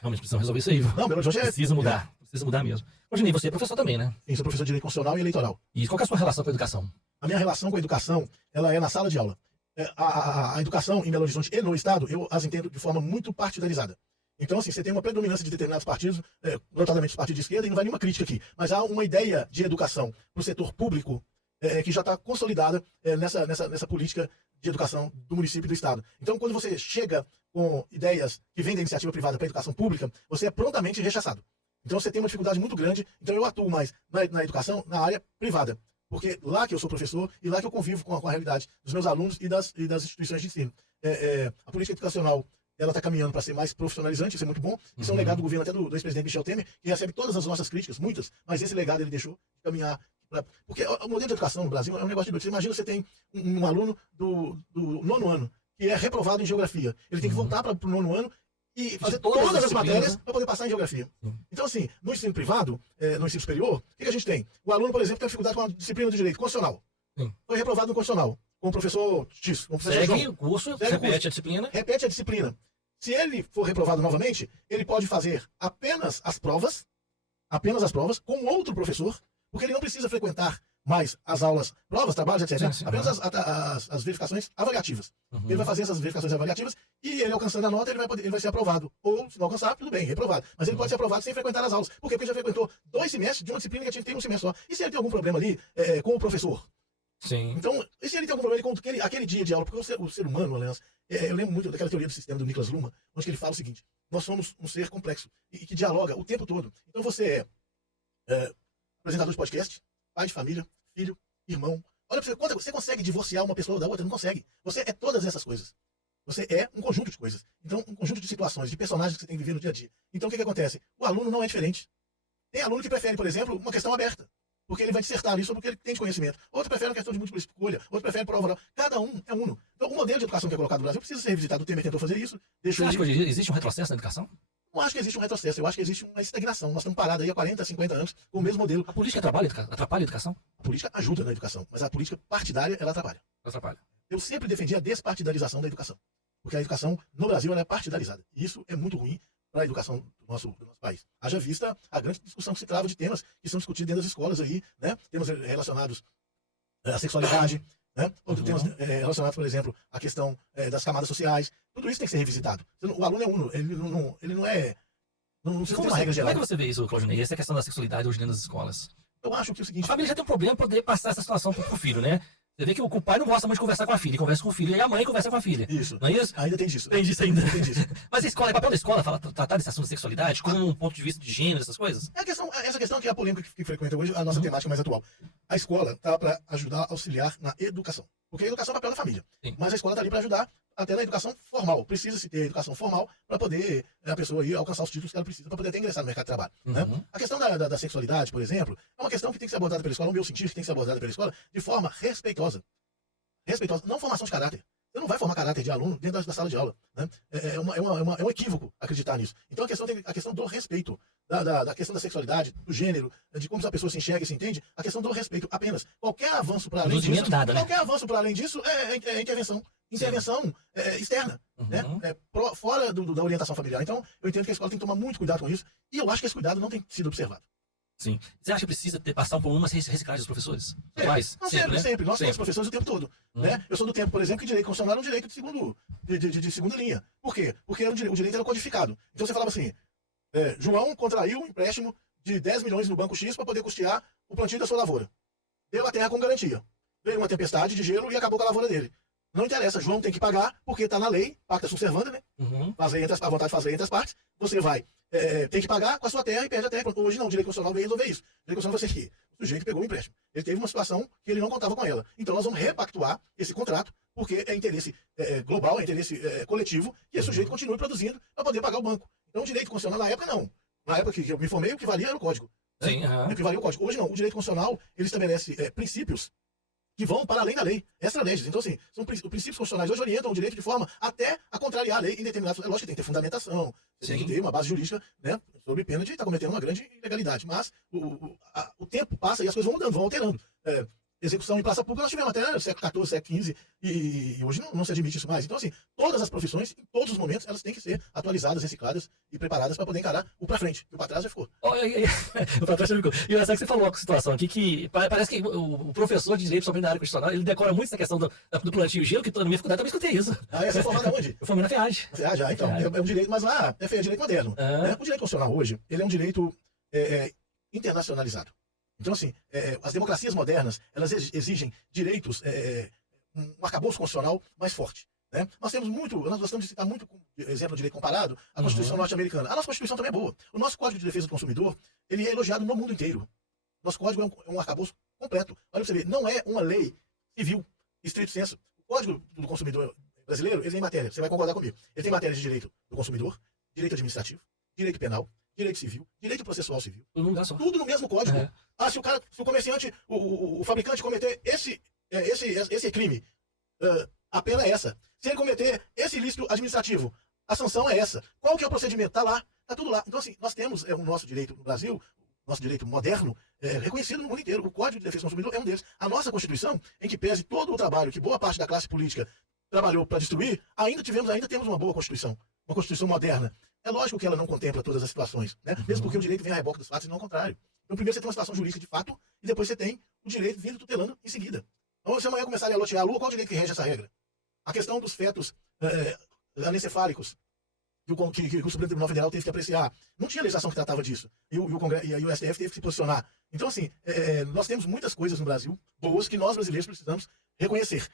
Realmente precisam resolver isso aí, viu? Não, Belo Horizonte Precisa mudar. Precisa mudar mesmo. Rodinei, você é professor também, né? Sim, sou professor de Direito Constitucional e Eleitoral. E qual que é a sua relação com a educação? A minha relação com a educação, ela é na sala de aula. A educação em Belo Horizonte e no Estado, eu as entendo de forma muito partidarizada. Então, assim, você tem uma predominância de determinados partidos, notadamente os partidos de esquerda, e não vai nenhuma crítica aqui, mas há uma ideia de educação para o setor público que já está consolidada nessa política de educação do município e do Estado. Então, quando você chega com ideias que vêm da iniciativa privada para a educação pública, você é prontamente rechaçado. Então, você tem uma dificuldade muito grande. Então, eu atuo mais na educação, na área privada. Porque lá que eu sou professor e lá que eu convivo com a realidade dos meus alunos e das instituições de ensino. A política educacional, ela está caminhando para ser mais profissionalizante, isso é muito bom. Isso é um legado do governo até do ex-presidente Michel Temer, que recebe todas as nossas críticas, muitas, mas esse legado ele deixou de caminhar. Porque o modelo de educação no Brasil é um negócio de doido. Você imagina, você tem um aluno do nono ano, que é reprovado em geografia. Ele tem que voltar para o nono ano e fazer todas as matérias para poder passar em geografia. Então, assim, no ensino privado, no ensino superior, o que a gente tem? O aluno, por exemplo, tem dificuldade com a disciplina do direito constitucional. Foi reprovado no constitucional, com o professor X, com o professor João. Segue o curso, repete a disciplina. Repete a disciplina. Se ele for reprovado novamente, ele pode fazer apenas as provas, com outro professor, porque ele não precisa frequentar mais as aulas, provas, trabalhos, etc. Sim, apenas as verificações avaliativas. Ele vai fazer essas verificações avaliativas e ele alcançando a nota, ele vai ser aprovado. Ou, se não alcançar, tudo bem, reprovado. Mas ele pode ser aprovado sem frequentar as aulas. Por quê? Porque ele já frequentou 2 semestres de uma disciplina que tinha que ter um semestre só. E se ele tem algum problema ali com o professor? Sim. Então, e se ele tem algum problema com aquele dia de aula? Porque o ser humano, aliás, eu lembro muito daquela teoria do sistema do Niklas Luhmann, onde ele fala o seguinte: nós somos um ser complexo e que dialoga o tempo todo. Então você é apresentador de podcast, pai de família, filho, irmão. Olha pra você, quando você consegue divorciar uma pessoa da outra, não consegue. Você é todas essas coisas. Você é um conjunto de coisas. Então, um conjunto de situações, de personagens que você tem que viver no dia a dia. Então, o que acontece? O aluno não é diferente. Tem aluno que prefere, por exemplo, uma questão aberta, porque ele vai dissertar ali sobre o que ele tem de conhecimento. Outro prefere uma questão de múltipla escolha, outro prefere prova oral. Cada um é uno. Então, o modelo de educação que é colocado no Brasil precisa ser revisitado. O Temer tentou fazer isso. Você acha que hoje existe um retrocesso na educação? Não acho que existe um retrocesso, eu acho que existe uma estagnação. Nós estamos parados aí há 40, 50 anos com o mesmo modelo. A política atrapalha a educação? A política ajuda na educação, mas a política partidária, ela atrapalha. Atrapalha. Eu sempre defendi a despartidarização da educação, porque a educação no Brasil ela é partidarizada. E isso é muito ruim para a educação do nosso país. Haja vista a grande discussão que se trava de temas que são discutidos dentro das escolas aí, né? Temas relacionados à sexualidade, né? Outros temas relacionados, por exemplo, à questão das camadas sociais. Tudo isso tem que ser revisitado. O aluno é uno, ele não é... Não precisa ter uma regra geral. Como é que você vê isso, Claudinei? Essa questão da sexualidade hoje dentro das escolas? Eu acho que é o seguinte... A família já tem um problema para poder passar essa situação pro filho, né? Você vê que o pai não gosta muito de conversar com a filha, ele conversa com o filho, e a mãe conversa com a filha. Isso. Não é isso? Ainda tem disso. Tem disso ainda. Tem disso. Mas a escola, é papel da escola tratar desse assunto de sexualidade como um ponto de vista de gênero, essas coisas? Essa questão que é a polêmica que frequenta hoje a nossa temática mais atual. A escola está para ajudar, auxiliar na educação. Porque a educação é o papel da família. Sim. Mas a escola está ali para ajudar até na educação formal. Precisa-se ter educação formal para poder a pessoa ir alcançar os títulos que ela precisa para poder até ingressar no mercado de trabalho. Né? A questão da sexualidade, por exemplo, é uma questão que tem que ser abordada pela escola, no meu sentido, que tem que ser abordada pela escola de forma respeitosa. Respeitosa, não formação de caráter. Você não vai formar caráter de aluno dentro da sala de aula. Né? É um equívoco acreditar nisso. Então a questão do respeito, da questão da sexualidade, do gênero, de como a pessoa se enxerga e se entende, a questão do respeito apenas. Qualquer avanço para além disso, qualquer avanço para além disso é intervenção. Intervenção externa, né? Fora da orientação familiar. Então, eu entendo que a escola tem que tomar muito cuidado com isso, e eu acho que esse cuidado não tem sido observado. Sim. Você acha que precisa passar por uma reciclagem dos professores? Sempre. Nós somos professores o tempo todo. Né? Eu sou do tempo, por exemplo, que direito constitucional era um direito de segunda linha. Por quê? Porque o direito era codificado. Então você falava assim, João contraiu um empréstimo de 10 milhões no Banco X para poder custear o plantio da sua lavoura. Deu a terra com garantia. Veio uma tempestade de gelo e acabou com a lavoura dele. Não interessa, João tem que pagar, porque está na lei, pacta sunt servanda, né? A vontade de fazer entre as partes. Você vai, tem que pagar com a sua terra e perde a terra. Hoje não, o direito constitucional veio resolver isso. O direito constitucional vai ser que o sujeito pegou o empréstimo. Ele teve uma situação que ele não contava com ela. Então nós vamos repactuar esse contrato, porque é interesse global, é interesse coletivo, que esse sujeito continue produzindo para poder pagar o banco. Então o direito constitucional na época não. Na época que eu me formei, o que valia era o código. Né? Sim, O que valia o código. Hoje não, o direito constitucional ele estabelece princípios que vão para além da lei, extra-leges. Então, assim, os princípios constitucionais hoje orientam o direito de forma até a contrariar a lei em determinados... Lógico que tem que ter fundamentação, você tem que ter uma base jurídica, né, sob pena de estar cometendo uma grande ilegalidade. Mas o tempo passa e as coisas vão mudando, vão alterando. execução em praça pública nós tivemos até século XIV, século XV, e hoje não se admite isso mais. Então, assim, todas as profissões, em todos os momentos, elas têm que ser atualizadas, recicladas e preparadas para poder encarar o para frente, que o para trás já ficou. O para trás já ficou. E engraçado que você falou uma situação aqui que parece que o professor de direito, principalmente na área constitucional, ele decora muito essa questão do plantio gelo, que na minha faculdade também escutei isso. Você é formado aonde? Eu formei na FEAD. FEAD, então, é um direito, mas lá é direito moderno. O direito constitucional hoje, ele é um direito internacionalizado. Então, assim, as democracias modernas, elas exigem direitos, um arcabouço constitucional mais forte. Né? Nós gostamos de citar muito, exemplo de direito comparado, a Constituição norte-americana. A nossa Constituição também é boa. O nosso Código de Defesa do Consumidor, ele é elogiado no mundo inteiro. Nosso Código é um arcabouço completo. Olha pra você ver, não é uma lei civil, estrito senso. O Código do Consumidor brasileiro, ele tem matéria, você vai concordar comigo. Ele tem matéria de direito do consumidor, direito administrativo, direito penal, direito civil, direito processual civil. Tudo no mesmo código. Se o comerciante, o fabricante cometer esse crime, a pena é essa. Se ele cometer esse ilícito administrativo, a sanção é essa. Qual que é o procedimento? Tá lá, tá tudo lá. Então, assim, nós temos o nosso direito no Brasil, nosso direito moderno, reconhecido no mundo inteiro. O Código de Defesa do Consumidor é um deles. A nossa Constituição, em que pese todo o trabalho que boa parte da classe política trabalhou para destruir, ainda temos uma boa Constituição. Uma Constituição moderna. É lógico que ela não contempla todas as situações, né? Mesmo porque o direito vem a reboque dos fatos e não ao contrário. Então, primeiro você tem uma situação jurídica de fato, e depois você tem o direito vindo tutelando em seguida. Então, se amanhã começarem a lotear a lua, qual o direito que rege essa regra? A questão dos fetos anencefálicos, que o Supremo Tribunal Federal teve que apreciar. Não tinha legislação que tratava disso. E o STF teve que se posicionar. Então, assim, nós temos muitas coisas no Brasil boas que nós brasileiros precisamos reconhecer.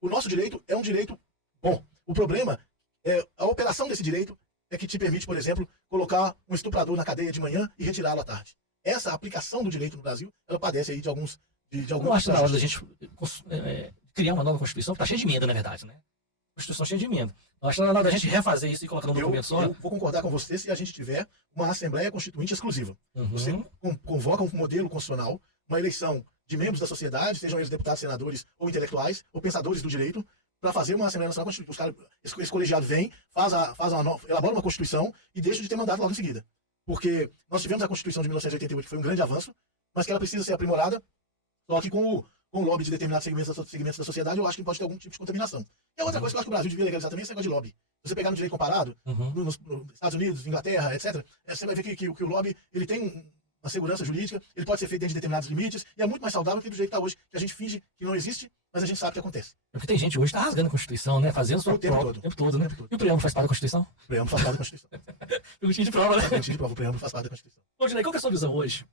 O nosso direito é um direito bom. O problema é a operação desse direito é que te permite, por exemplo, colocar um estuprador na cadeia de manhã e retirá-lo à tarde. Essa aplicação do direito no Brasil, ela padece aí de alguns... Eu acho que na hora da gente criar uma nova Constituição, que está cheia de emenda, na verdade, né? Constituição cheia de emenda. Eu acho que na hora da gente refazer isso e colocar num documento só... Eu vou concordar com você se a gente tiver uma Assembleia Constituinte exclusiva. Você convoca um modelo constitucional, uma eleição de membros da sociedade, sejam eles deputados, senadores ou intelectuais, ou pensadores do direito, para fazer uma Assembleia Nacional Constituinte. Esse colegiado vem, elabora uma Constituição e deixa de ter mandato logo em seguida. Porque nós tivemos a Constituição de 1988, que foi um grande avanço, mas que ela precisa ser aprimorada, só que com o lobby de determinados segmentos da sociedade, eu acho que pode ter algum tipo de contaminação. E a outra coisa que eu acho que o Brasil devia legalizar também é esse negócio de lobby. Se você pegar no direito comparado, nos Estados Unidos, Inglaterra, etc., você vai ver que o lobby ele tem uma segurança jurídica, ele pode ser feito dentro de determinados limites, e é muito mais saudável que do jeito que está hoje, que a gente finge que não existe, mas a gente sabe o que acontece. Porque tem gente hoje que está rasgando a Constituição, né? Fazendo sua prova o tempo todo, né? E o preâmbulo faz parte da Constituição? O preâmbulo faz parte da Constituição. Perguntinha de prova, né? Perguntinha de prova, o preâmbulo faz parte da Constituição. Ô, Dinei, qual que é a sua visão hoje